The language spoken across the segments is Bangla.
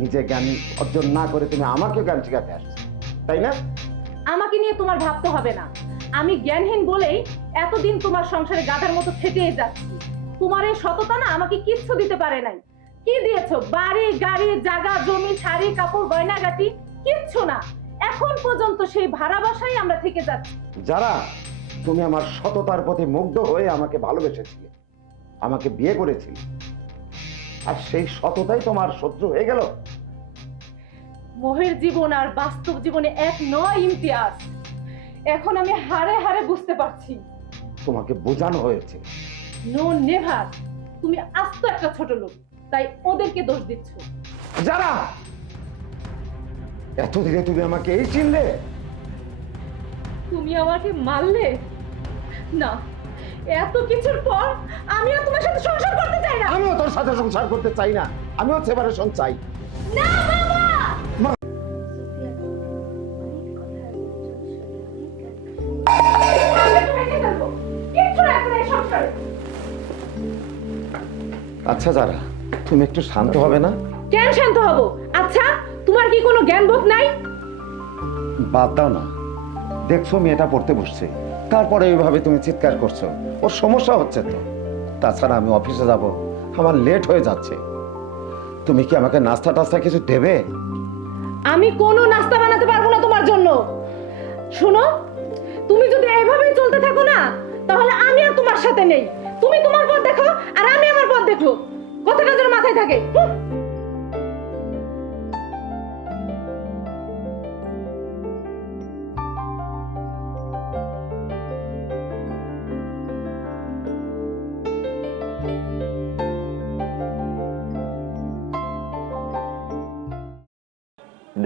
নিজে জ্ঞান অর্জন না করে তুমি আমাকে জ্ঞান শেখাতে আসছো, তাই না? আমাকে নিয়ে তোমার ভাবতে হবে না। আমি জ্ঞানহীন বলেই এতদিন তোমার সংসারে গাধার মতো খেটেই যাচ্ছি। তোমার এই সততা না আমাকে কিচ্ছু দিতে পারে নাই। কি দিয়েছো? বাড়ি, গাড়ি, জায়গা, জমি, শাড়ি, কাপড়, গয়নাগাটি, কিচ্ছু না। এখন পর্যন্ত সেই ভাড়া বাসায় আমরা থেকে যাচ্ছি। যারা তুমি আমার সততার প্রতি মুগ্ধ হয়ে আমাকে ভালোবেসেছিলে, আমাকে বিয়ে করেছিলে, আর সেই সততাই তোমার শত্রু হয়ে গেল। মোহের জীবন আর বাস্তব জীবনে এক নয় ইমতিয়াজ। এখন আমি হারে হারে বুঝতে পারছি। তোমাকে বোঝানো হয়েছে। No never. তুমি আস্ত একটা ছোট লোক, তাই ওদেরকে দোষ দিচ্ছ। যারা এত ধীরে তুমি আমাকে এই চিনলে? তুমি আমাকে মারলে না, এত কিছুর পর আমি আর তোমার সাথে সংসার করতে চাই না। আমিও তোর সাথে সংসার করতে চাই না, আমিও সেপারেশন চাই। না বাবা, আচ্ছা যারা, তুমি একটু শান্ত হবে না? কেন শান্ত হব? আচ্ছা, তোমার কি কোনো জ্ঞান বোধ নাই? বাদ দাও না, দেখছো মেয়েটা পড়তে বসছে, তারপরে এইভাবে তুমি চিৎকার করছো। ওর সমস্যা হচ্ছে তো। তাছাড়া আমি অফিসে যাব, আমার লেট হয়ে যাচ্ছে। তুমি কি আমাকে নাস্তা টাস্তা কিছু দেবে? আমি কোনো নাস্তা বানাতে পারবো না তোমার জন্য। শোনো, তুমি যদি এইভাবেই চলতে থাকো না, তাহলে আমি আর তোমার সাথে নেই। তুমি তোমার পথ দেখো, আর আমি আমার পথ দেখো। কথাটা যেন মাথায় থাকে।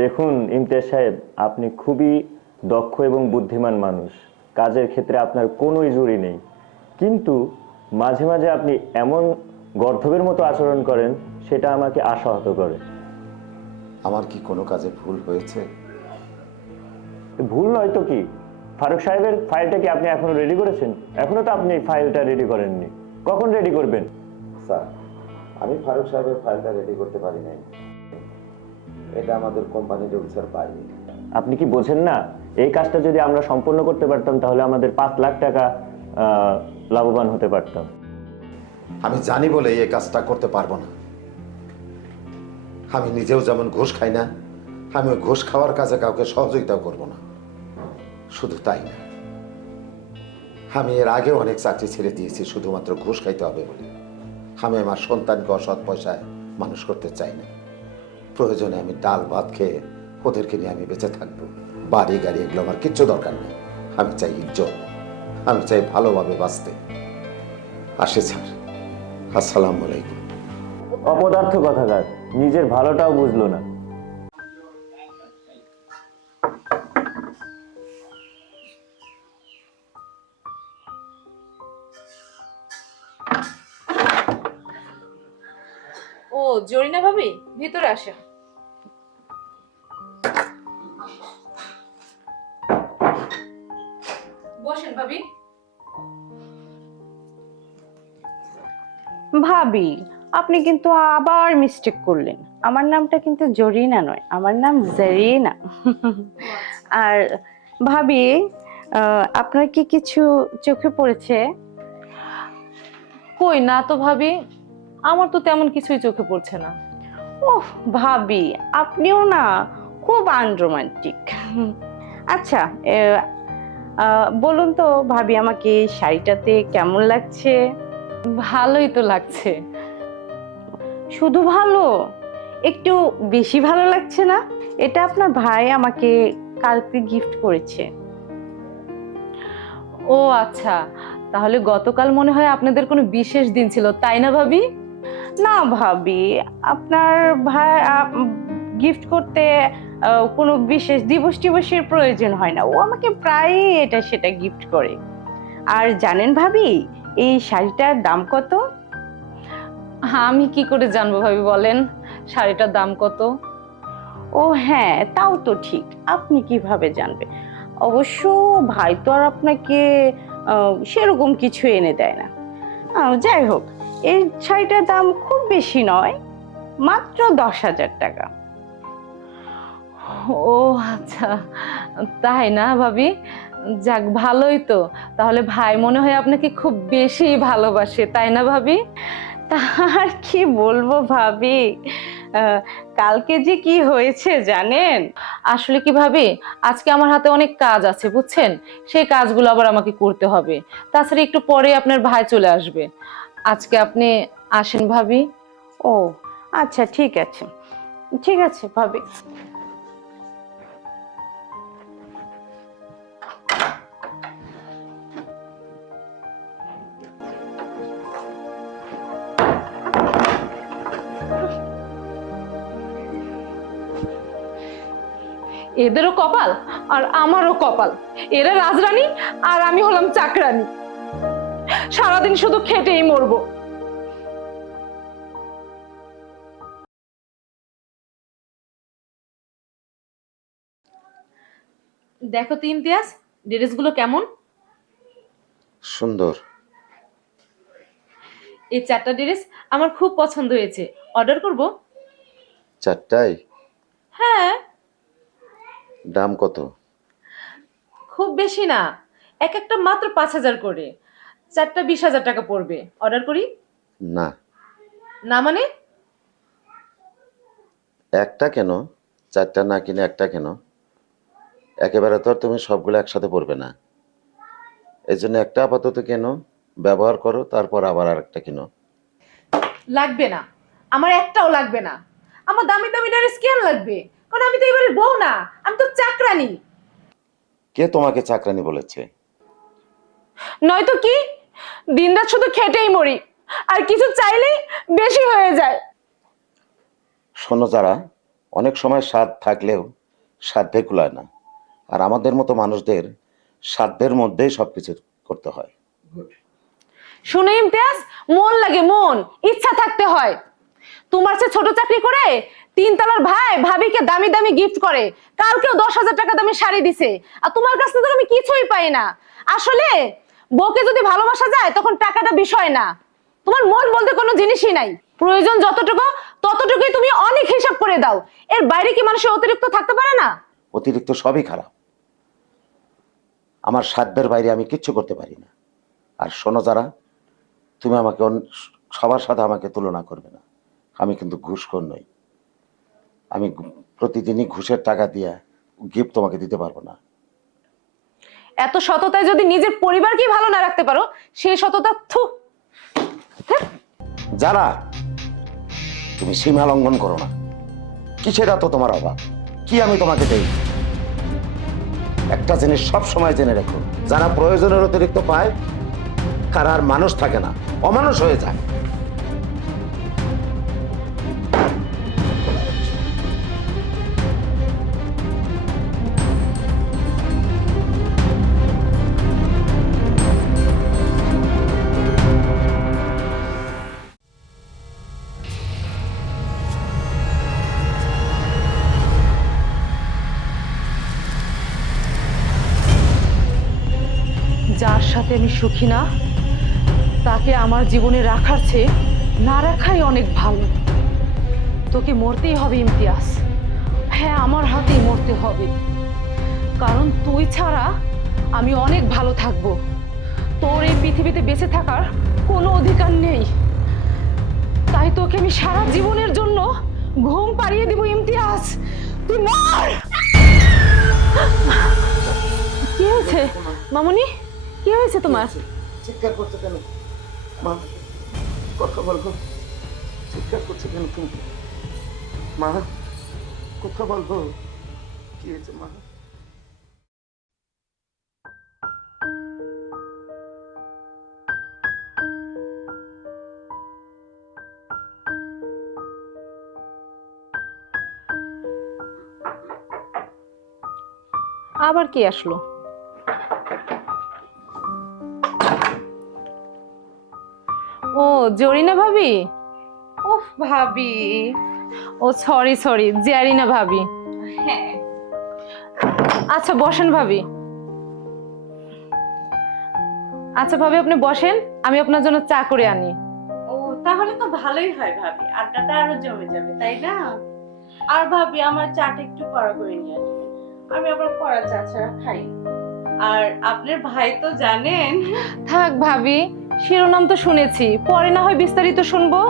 দেখুন ইমতিয়াজ সাহেব, আপনি খুবই দক্ষ এবং বুদ্ধিমান মানুষ। কাজের ক্ষেত্রে আপনার কোনোই জুরি নেই, কিন্তু মাঝে মাঝে আপনি এমন গর্ধবের মতো আচরণ করেন, সেটা আমাকে আশাহত করে। আমার কি কোনো কাজে ভুল হয়েছে? ভুল নয় তো কি? ফারুক সাহেবের ফাইলটা কি আপনি এখনো রেডি করেছেন? এখনো তো আপনি ফাইলটা রেডি করেননি। কখন রেডি করবেন? স্যার, আমি ফারুক সাহেবের ফাইলটা রেডি করতে পারি নাই। এটা আমাদের কোম্পানির রুলসের বাইরে। আপনি কি বোঝেন না? এই কাজটা যদি আমরা সম্পূর্ণ করতে পারতাম, তাহলে আমাদের 5 লাখ টাকা লাভবান হতে পারতাম। আমি জানি বলে এই কাজটা করতে পারবো না। আমি নিজেও যেমন ঘুষ খাই না, আমি ওই ঘুষ খাওয়ার কাজে কাউকে সহযোগিতাও করব না। শুধু তাই না, আমি এর আগেও অনেক চাকরি ছেড়ে দিয়েছি শুধুমাত্র ঘুষ খাইতে হবে বলে। আমি আমার সন্তানকে অসৎ পয়সায় মানুষ করতে চাই না। প্রয়োজনে আমি ডাল ভাত খেয়ে ওদেরকে নিয়ে আমি বেঁচে থাকবো। বাড়ি গাড়ি এগুলো আমার কিচ্ছু দরকার নেই। আমি চাই ইজ্জত, আমি চাই ভালোভাবে বাঁচতে। আসে স্যার, আসসালামু আলাইকুম। অপদার্থ কথাকার, নিজের ভালোটাও বুঝলো না। ও জরিনা ভাবি, ভিতরে আসেন। বসেন ভাবি। ভাবি, আপনি কিন্তু আবার মিস্টেক করলেন। আমার নামটা কিন্তু জরিনা নয়, আমার নাম জারিনা। আর ভাবি, আপনার কি কিছু চোখে পড়েছে? কই না তো ভাবি, আমার তো তেমন কিছুই চোখে পড়ছে না। ওহ ভাবি, আপনিও না খুব আনরোমান্টিক। আচ্ছা, বলুন তো ভাবি, আমাকে এই শাড়িটাতে কেমন লাগছে? ভালোই তো লাগছে। শুধু ভালো, একটু বেশি ভালো লাগছে না? এটা আপনার ভাই আমাকে কালকে গিফট করেছে। ও আচ্ছা, তাহলে গতকাল মনে হয় আপনাদের কোনো বিশেষ দিন ছিল, তাই না ভাবি? না ভাবি, আপনার ভাই গিফট করতে কোনো বিশেষ দিবস টিবসের প্রয়োজন হয় না। ও আমাকে প্রায়ই এটা সেটা গিফট করে। আর জানেন ভাবি, এই শাড়িটার দাম কত? আমি কি করে জানবো ভাবি, বলেন শাড়িটার দাম কত? ও হ্যাঁ, তাও তো ঠিক, আপনি কিভাবে জানবে? অবশ্য ভাই তো আর আপনাকে সেরকম কিছু এনে দেয় না। যাই হোক, এই শাড়িটার দাম খুব বেশি নয়, মাত্র 10,000 টাকা। ও আচ্ছা, তাই না ভাবি? যাক, ভালোই তো। তাহলে ভাই মনে হয় আপনাকে খুব বেশি ভালোবাসে, তাই না ভাবি? তার কি বলবো ভাবি, আহ, কালকে যে কি হয়েছে জানেন? আসলে কি ভাবি, আজকে আমার হাতে অনেক কাজ আছে বুঝছেন, সেই কাজগুলো আবার আমাকে করতে হবে। তাছাড়া একটু পরে আপনার ভাই চলে আসবে। আজকে আপনি আসেন ভাবি। ও আচ্ছা, ঠিক আছে, ঠিক আছে ভাবি। এদেরও কপাল আর আমারও কপাল, এরা রাজরানী আর আমি হলাম চাকরানী, সারাদিন শুধু খেটেই মরবো। দেখো তো ইমতিয়াজ, ড্রেসগুলো কেমন? সুন্দর। এই 4টা ড্রেস আমার খুব পছন্দ হয়েছে, অর্ডার করব। 4টাই? হ্যাঁ। দাম কত? খুব বেশি না, এক একটা মাত্র 5,000 করে, 4টা 20,000 টাকা পড়বে। অর্ডার করি? না। না মানে? একটা কেন? 4টা না কিনে একটা কেন? একেবারে তো আর তুমি সবগুলো একসাথে পড়বে না। এই জন্য একটা আপাতত কেন, ব্যবহার করো, তারপর আবার আরেকটা কিনো। লাগবে না, আমার একটাও লাগবে না। আমার দামি দামি ড্রেস কেন লাগবে? কারণ আমি তো এবারে বউ না, আমি তো চাকরানী। কে তোমাকে চাকরানি বলেছে? নয়তো কি, দিনরাত শুধু খেটেই মরি, আর কিছু চাইলেই বেশি হয়ে যায়। শোনো যারা, অনেক সময় স্বাদ থাকলেও সাধ্যে কুলায় না। আর আমাদের মতো মানুষদের সাধ্যের মধ্যেই সবকিছু করতে হয়। শুনে ইমতিয়াজ, মন লাগে, মন ইচ্ছা থাকতে হয়। তোমার চেয়ে ছোট চাকরি করে 3 তলার ভাই ভাবিকে দামি দামি গিফট করে, কালকেও 10,000 টাকা দামি শাড়ি দিছে, আর তোমার কাছ থেকে আমি কিছুই পাই না। আসলে বউকে যদি ভালোবাসা যায় তখন টাকাটা বিষয় না, তোমার মন বলতে কোনো জিনিসই নাই। প্রয়োজন যতটুকু ততটুকুই তুমি অনেক হিসাব করে দাও, এর বাইরে কি মানুষের অতিরিক্ত থাকতে পারে না? অতিরিক্ত সবই খারাপ। আমার সাধ্যের বাইরে আমি কিচ্ছু করতে পারি না। আর শোনো যারা, তুমি আমাকে সবার সাথে আমাকে তুলনা করবে না। আমি কিন্তু ঘুষখোর নই। আমি প্রতিদিনই ঘুষের টাকা দিয়ে গিফট তোমাকে দিতে পারবো না। এত সততায় যদি নিজের পরিবারকেই ভালো না রাখতে পারো, সেই সততা থু। যারা, তুমি সীমা লঙ্ঘন করো না। কিসের এত তোমার অভাব? কি আমি তোমাকে দেই? একটা জিনিস সব সময় জেনে রেখো, যারা প্রয়োজনের অতিরিক্ত পায় তারা আর মানুষ থাকে না, অমানুষ হয়ে যায়। যার সাথে আমি সুখী না, তাকে আমার জীবনে রাখার চেয়ে না রাখাই অনেক ভালো। তোকে মরতেই হবে ইমতিয়াজ, হ্যাঁ আমার হাতেই মরতে হবে, কারণ তুই ছাড়া আমি অনেক ভালো থাকবো। তোর এই পৃথিবীতে বেঁচে থাকার কোনো অধিকার নেই, তাই তোকে আমি সারা জীবনের জন্য ঘুম পাড়িয়ে দিব ইমতিয়াজ। তুই মর। কি হয়েছে মামুনি, কি হয়েছে তোমার? চিৎকার করছো কেন মা? কথা বলবো। চিৎকার করছো কেন তুমি মা? কথা বলবো। কি হয়েছে মা? আবার কি আসলো? ও জরিনা ভাবি। উফ ভাবি। ও সরি সরি, জেরিনা ভাবি। হ্যাঁ। আচ্ছা বসেন ভাবি। আচ্ছা ভাবি আপনি বসেন, আমি আপনার জন্য চা করে আনি। ও তাহলে তো ভালোই হয় ভাবি, আড্ডাটা আরো জমে যাবে, তাই না? আর ভাবি আমার চাটা একটু কড়া করে নিয়ে আসবে, আমি আবার কড়া চা ছাড়া খাই না। আর আপনার ভাই তো জানেন। থাক ভাবি, শিরোনাম তো শুনেছি, পরে না হয় বিস্তারিত শুনবো।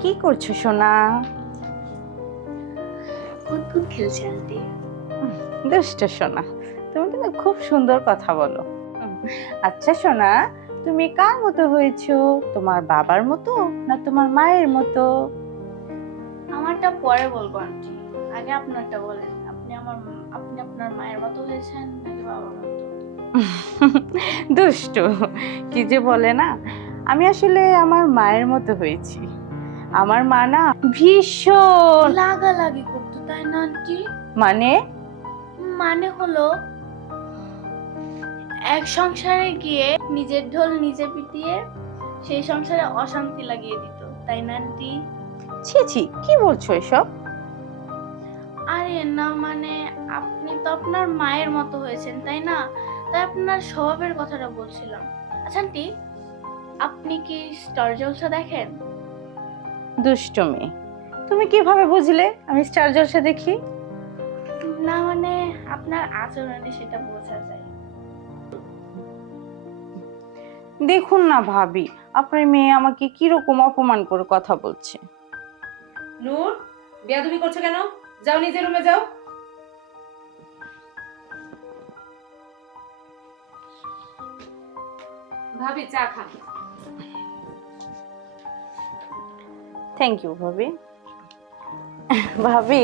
কি করছো সোনা? কুতকুত খেলছে আন্টি। দুষ্ট সোনা, তুমি কিন্তু খুব সুন্দর কথা বলো। আচ্ছা সোনা, তুমি কার মতো হয়েছো? তোমার বাবার মতো না তোমার মায়ের মতো? আমারটা পরে বলবো আন্টি, আগে আপনারটা বলেন। আপনি আপনার মায়ের মতো হয়েছেন নাকি বাবার মতো? দুষ্ট, কি যে বলে না, আমি আসলে আমার মায়ের মতো হয়েছি। আমার মা না ভীষণ লাগালাগি করতো তাই না আন্টি? মানে হলো এক সংসারে গিয়ে নিজের ঢোল নিজে পিটিয়ে সেই সংসারে অশান্তি লাগিয়ে দিত, তাই না আন্টি? ছি ছি, কি বলছো এসব? আরে না, আপনি তো আপনার মায়ের মতো হয়েছেন তাই না, তাই আপনার স্বভাবের কথাটা বলছিলাম। আচ্ছা আন্টি, আপনি কি স্টার জলসা দেখেন? দুষ্ট মেয়ে, তুমি কিভাবে বুঝলে আমি স্টার জলসা দেখি? না আপনার আচরণে সেটা বোঝা যায়। দেখুন না ভাবি, আপনার মেয়ে আমাকে কিরকম অপমান করে কথা বলছে। নূর, বেয়াদবি করছো কেন? যাও নিজের রুমে যাও। ভাবি চা খান। থ্যাংক ইউ ভাবি। ভাবি,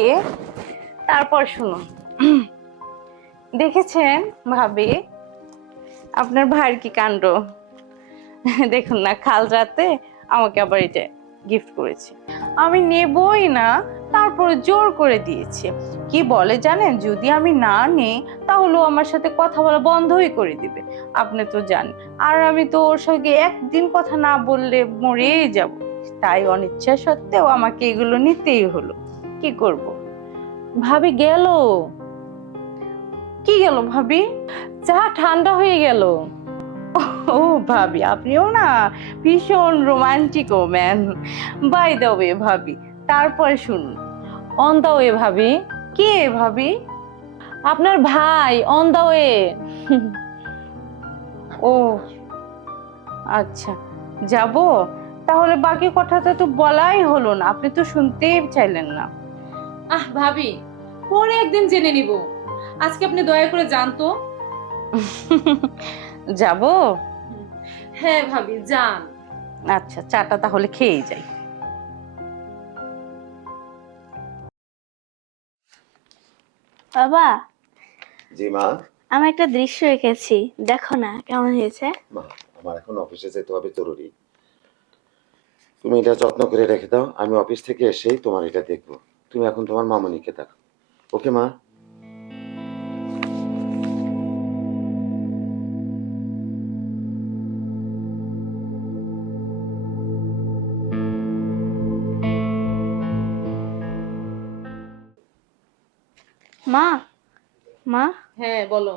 তারপর শুনুন, দেখেছেন ভাবি আপনার ভাইয়ের কি কাণ্ড? দেখুন না, কাল রাতে আমাকে আবার এটা গিফট করেছে। আমি নেবই না, তারপরে জোর করে দিয়েছে। কি বলে জানেন, যদি আমি না নেই তাহলে ও আমার সাথে কথা বলা বন্ধই করে দিবে। আপনি তো জানেন, আর আমি তো ওর সঙ্গে একদিন কথা না বললে মরেই যাব। তাই অনিচ্ছা সত্ত্বেও আমাকে এগুলো নিতেই হলো। কি করব? ভাবি গেল। কি গেল ভাবি? চা ঠান্ডা হয়ে গেল। ও ভাবি, আপনিও না ভীষণ romantic oh man. By the way ভাবি, তারপর শুনুন। অন দা ওয়ে ভাবি। কে ভাবি? আপনার ভাই অন দা ওয়ে। ও আচ্ছা, যাব তাহলে। বাকি কথাটা তো বলাই হলো না, আপনি তো শুনতেই চাইলেন না। আহ ভাবি, পরে একদিন জেনে নিব। আজকে আপনি দয়া করে জানতো। যাব? হ্যাঁ ভাবি, যান। আচ্ছা, চাটা তাহলে খেয়েই যাই। বাবা, জি মা। আমি একটা দৃশ্য এঁকেছি, দেখো না কেমন হয়েছে। মা, আমার এখন অফিসে যেতে হবে জরুরি। তুমি এটা যত্ন করে রেখে দাও, আমি অফিস থেকে এসেই তোমার এটা দেখবো। তুমি এখন তোমার মামনিকে দেখো। ওকে মা? মা, মা, হ্যাঁ বলো।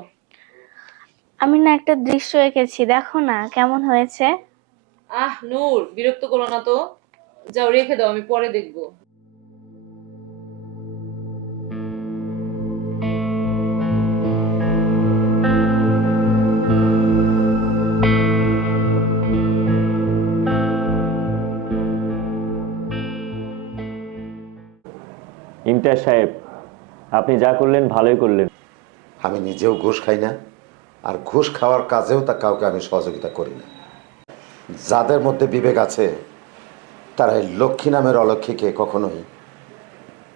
আমি না একটা দৃশ্য এঁকেছি, দেখো না কেমন হয়েছে। আহ নূর, বিরক্ত করো না তো। যাও রেখে দাও, আমি পরে দেখবো। ইমতিয়াজ সাহেব, আপনি যা করলেন ভালোই করলেন। আমি নিজেও ঘুষ খাই না, আর ঘুষ খাওয়ার কাজেও তা কাউকে আমি সহযোগিতা করি না। যাদের মধ্যে বিবেক আছে তারা এই লক্ষ্মী নামের অলক্ষ্মীকে কখনোই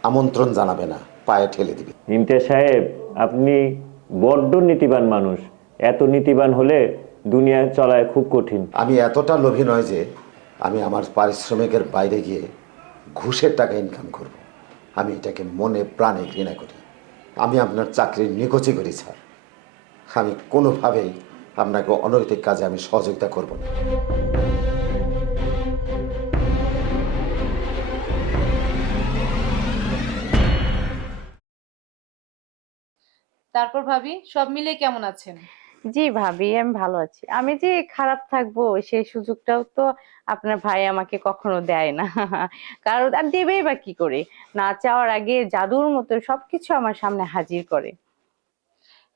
আমন্ত্রণ জানাবে না, পায়ে ঠেলে দিবে। ইমতিয়াজ সাহেব, আপনি বড্ড নীতিবান মানুষ। এত নীতিবান হলে দুনিয়ায় চলায় খুব কঠিন। আমি এতটা লোভী নয় যে আমি আমার পারিশ্রমিকের বাইরে গিয়ে ঘুষের টাকা ইনকাম করব। আমি এটাকে মনে প্রাণে ঘৃণা করি। আমি আপনার চাকরির নিখোঁজি করি স্যার। আমি কোনোভাবেই আপনাকে অনৈতিক কাজে আমি সহযোগিতা করব না। তারপর ভাবি, সব মিলে কেমন আছেন? জি ভাবি, আমি ভালো আছি। আমি যে খারাপ থাকবো সেই সুযোগটাও তো আপনার ভাই আমাকে কখনো দেয় না। কারণ আর দেবেই বা কি করে? না চাওয়ার আগে জাদুর মতো সবকিছু আমার সামনে হাজির করে।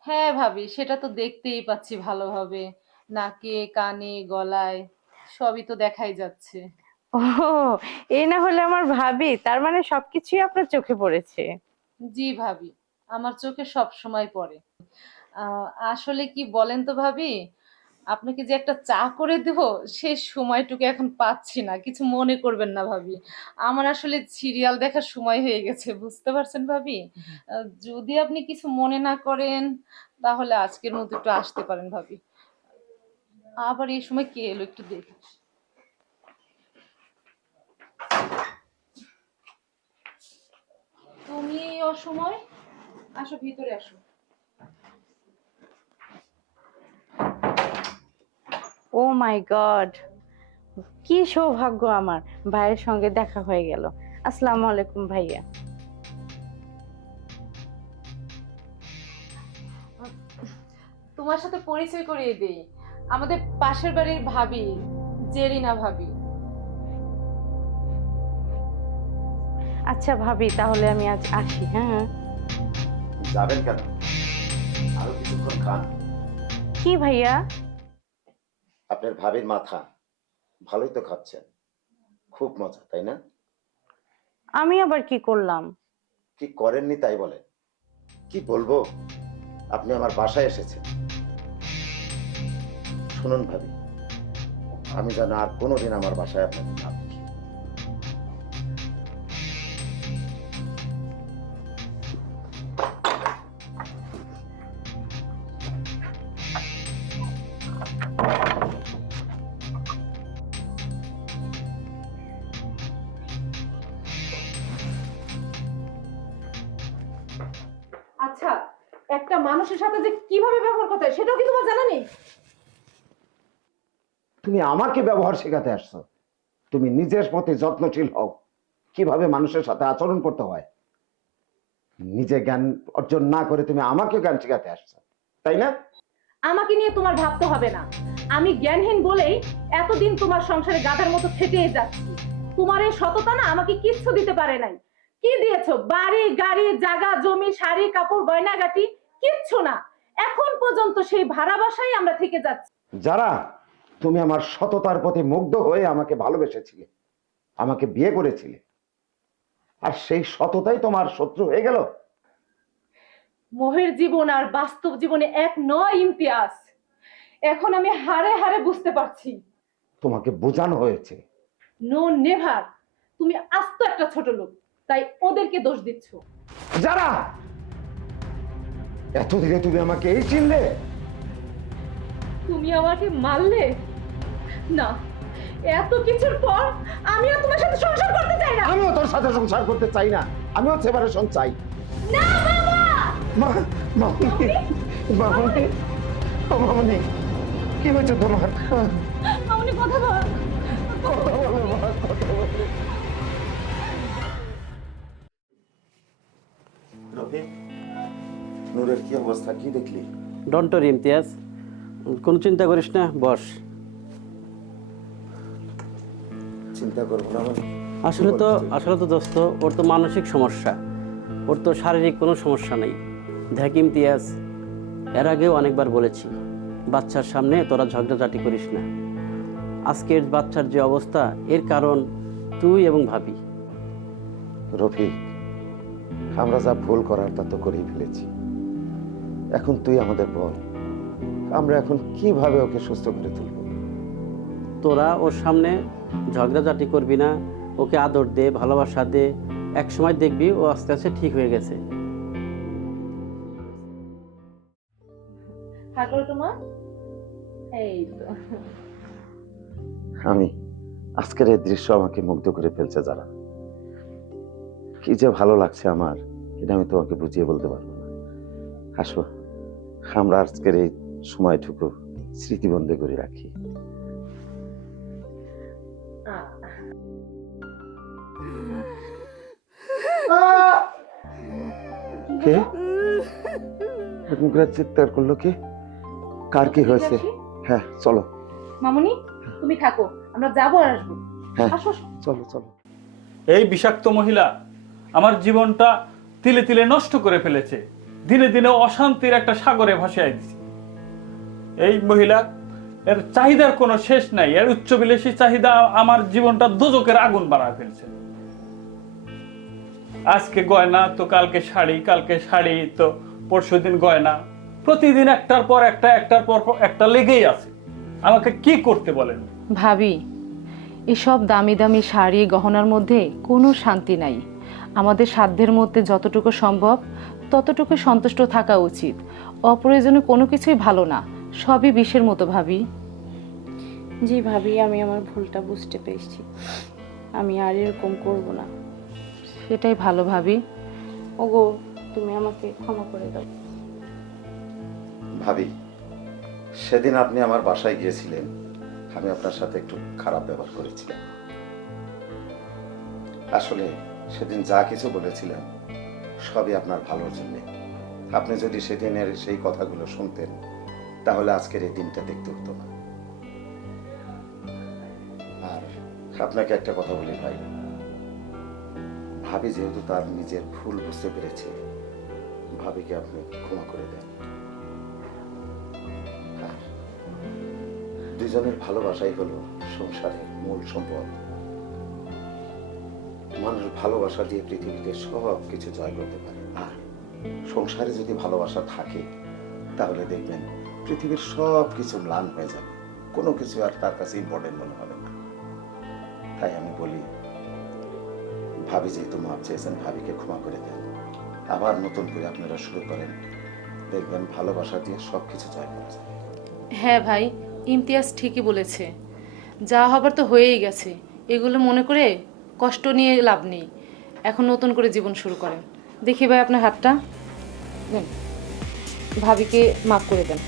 হ্যাঁ ভাবি, সেটা তো দেখতেই পাচ্ছি ভালোভাবে। নাকে, কানে, গলায় সবই তো দেখাই যাচ্ছে। ও, এই না হলে আমার ভাবি, তার মানে সবকিছুই আপনার চোখে পড়েছে। জি ভাবি, আমার চোখে সব সময় পড়ে। আসলে কি বলেন তো ভাবি, আপনাকে যে একটা চা করে দেব সেই সময়টুকু এখন পাচ্ছি না, কিছু মনে করবেন না ভাবি। আমার আসলে সিরিয়াল দেখার সময় হয়ে গেছে, বুঝতে পারছেন ভাবি? যদি আপনি কিছু মনে না করেন তাহলে আজকের মতো একটু আসতে পারেন ভাবি। আবার এই সময় কে এলো একটু দেখি। তুমি এই অসময়, আসো ভিতরে আসো। ও মাই গড, কি সৌভাগ্য আমার, ভাইয়ের সঙ্গে দেখা হয়ে গেল। আসসালামু আলাইকুম ভাইয়া। তোমার সাথে পরিচয় করিয়ে দেই, আমাদের পাশের বাড়ির ভাবি, জেরিনা ভাবি। আচ্ছা ভাবি, তাহলে আমি আজ আসি। হ্যাঁ। যাবেন কেন? আরো কিছুক্ষণ খান। কি ভাইয়া? আপনার ভাবির মাথা ভালোই তো খাচ্ছেন, খুব মজা তাই না? আমি আবার কি করলাম? কি করেননি তাই বলেন। কি বলবো, আপনি আমার বাসায় এসেছেন। শুনুন ভাবি, আমি যেন আর কোনোদিন আমার বাসায় আপনাকে না দেখি। আচ্ছা, একটা মানুষের সাথে যে কিভাবে ব্যবহার করতে হয় সেটাও কি তোমার জানা নেই? তুমি আমাকে ব্যবহার শেখাতে আসছো? তুমি নিজের প্রতি যত্নশীল হও, কিভাবে মানুষের সাথে আচরণ করতে হয়। নিজে জ্ঞান অর্জন না করে তুমি আমাকে জ্ঞান শেখাতে আসছো, তাই না? আমাকে নিয়ে তোমার ভাবতে হবে না। আমি জ্ঞানহীন বলেই এতদিন তোমার সংসারে গাধার মতো খেটেই যাচ্ছি। তোমার এই সততা না আমাকে কিচ্ছু দিতে পারে নাই। কি দিয়েছো? বাড়ি, গাড়ি, জায়গা, জমি, শাড়ি, কাপড়, গয়নাগাটি, কিচ্ছু না। এখন পর্যন্ত সেই ভাড়া বাসায় আমরা থেকে যাচ্ছি। যারা, তুমি আমার সততার প্রতি মুগ্ধ হয়ে আমাকে ভালোবেসেছিলে, আমাকে বিয়ে করেছিলে, আর সেই সততাই তোমার শত্রু হয়ে গেল। মোহের জীবন আর বাস্তব জীবনে এক নয় ইমতিয়াজ। এখন আমি হাড়ে হাড়ে বুঝতে পারছি। তোমাকে বোঝানো হয়েছে। No never. তুমি আস্ত একটা ছোট লোক, তাই ওদেরকে দোষ দিচ্ছ। যারা, এত ধীরে তুমি আমাকে এই চিনলে? তুমি আমাকে মারলে না, এত কিছুর পর আমি আর তোমার সাথে সংসার করতে চাই না। আমিও তোর সাথে সংসার করতে চাই না, আমিও সেপারেশন চাই। না বাবা! মামনি, মামনি, ও মামনি, কি হয়েছে তোমার? মামনি কথা বল। কথা বলো মা, কথা বলো। রফিক, নূরের কি অবস্থা, কি দেখলি? ডন্ট ওয়ারি ইমতিয়াজ, কোনো চিন্তা করিস না, বস। চিন্তা করবো না মানে? আসলে তো দোস্ত, ওর তো মানসিক সমস্যা, ওর তো শারীরিক কোনো সমস্যা নেই। দেখ ইমতিয়াজ, এর আগেও অনেকবার বলেছি, বাচ্চার সামনে তোরা ঝগড়াঝাটি করিস না। আজকের বাচ্চার যে অবস্থা, এর কারণ তুই এবং ভাবি। রফিক, আমরা যা ভুল করার তা তো করেই ফেলেছি। এখন তুই আমাদের বল, আমরা এখন কিভাবে ওকে সুস্থ করে তুলব? তোরা ওর সামনে ঝগড়াঝাটি করবি না, ওকে আদর দে, ভালোবাসা দে, এক সময় দেখবি ও আস্তে আস্তে ঠিক হয়ে গেছে। থাকলো তোমার এই তো। আমি আজকের এই দৃশ্য আমাকে মুগ্ধ করে ফেলছে। যারা, কি যে ভালো লাগছে আমার, এটা আমি তোমাকে বুঝিয়ে বলতে পারবো না। আসো, আমরা আজকের এই সময়টুকু স্মৃতিবন্দী করে রাখি। কে? চিৎকার করলো কে? কার কি হয়েছে? আসি? হ্যাঁ চলো। মামুনি তুমি থাকো, আমরা যাবো আর আসবো। হ্যাঁ আসো আসো। চলো চলো। এই বিষাক্ত মহিলা আমার জীবনটা তিলে তিলে নষ্ট করে ফেলেছে, দিনে দিনে অশান্তির একটা সাগরে ভাসিয়ে দিচ্ছে। এই মহিলা এর চাহিদার কোনো শেষ নাই, এর উচ্চবিলাসী চাহিদা আমার জীবনটা দোজকের আগুন বানায় ফেলছে। আজকে গয়না তো কালকে শাড়ি তো পরশুদিন গয়না, প্রতিদিন একটার পর একটা লেগেই আছে। আমাকে কি করতে বলেন? ভাবি, এসব দামি দামি শাড়ি গহনার মধ্যে কোনো শান্তি নাই। আমাদের সাধ্যের মধ্যে যতটুকু সম্ভব ততটুকু সন্তুষ্ট থাকা উচিত। অপ্রয়োজনে কোনো কিছুই ভালো না, সবই বিষের মতো ভাবি। জি ভাবি, আমি আমার ভুলটা বুঝতে পেরেছি, আমি আর এরকম করব না। সেটাই ভালো ভাবি। ওগো, তুমি আমাকে ক্ষমা করে দাও। ভাবি, সেদিন আপনি আমার বাসায় গিয়েছিলেন, আমি আপনার সাথে একটু খারাপ ব্যবহার করেছিলাম। আসলে সেদিন যা কিছু বলেছিলাম সবই আপনার ভালোর জন্য। আপনি যদি সেদিনের সেই কথাগুলো শুনতেন তাহলে আজকের এই দিনটা দেখতে হতো না। আর আপনাকে একটা কথা বলি ভাই, ভাবি যেহেতু তার নিজের ভুল বুঝতে পেরেছে, ভাবিকে আপনি ক্ষমা করে দেন। আর দুজনের ভালোবাসাই হলো সংসারের মূল সম্পদ। মানুষ ভালোবাসা দিয়ে পৃথিবীতে সব কিছু জয় করতে পারে। আর সংসারে যদি ভালোবাসা থাকে তাহলে দেখবেন পৃথিবীর সব কিছু ম্লান হয়ে যাবে, কোনো কিছু আর তার কাছে ইম্পর্টেন্ট মনে হবে না। তাই আমি বলি, ভাবি যেহেতু মাপ চেয়েছেন, ভাবিকে ক্ষমা করে দেন। আবার নতুন করে আপনারা শুরু করেন, দেখবেন ভালোবাসা দিয়ে সব কিছু জয় করা যাবে। হ্যাঁ ভাই, ইমতিয়াজ ঠিকই বলেছে। যা হবার তো হয়েই গেছে, এগুলো মনে করে কষ্ট নিয়ে লাভ নেই। এখন নতুন করে জীবন শুরু করেন। দেখি ভাই আপনার হাতটা দেন, ভাবিকে মাফ করে দেন।